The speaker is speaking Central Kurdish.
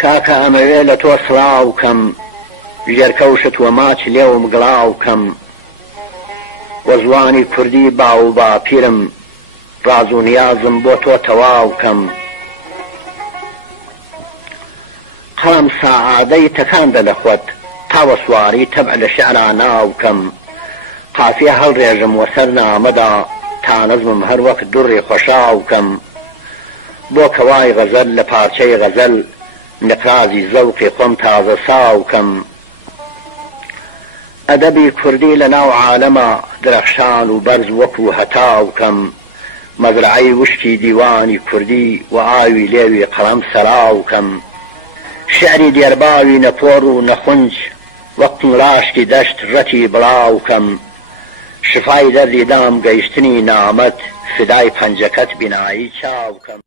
کاکە ئەمەوێ لە تۆ سڵاوکەم ژێرکەوشت وە ماچ لێوم گڵاوکەم وە زوانی کوردی باو باپیرم ڕاز و نیازم بۆ تۆ تەواوکەم قەڵەم سەعادەی تەکاندە لە خۆت تاوە سواری تەبع لە شیعرا ناوکەم قافیە هەڵڕێژم وەسەر نامەدا تا نەزمم هەر وەک دوڕی خۆشاوکەم بۆ کەوای غەزەل لە پارچەی غەزەل نقرازی زەوقی خۆم تازە ساوکەم ئەدەبی کوردی لە ناو عالەمە درەخشان و بەرز وەکو هەتاوکەم مەزرعەی وشکی دیوانی کوردی و ئاوی لێوی قەڵەم سەراوکەم شعری دێرباوی نەپۆڕ و نەخونج وەک راشکی دەشت ڕەتی بڵاوکەم شفای دەردی دام گەیشتنی نامەت فدای پەنجەکەت بینایی چاوکەم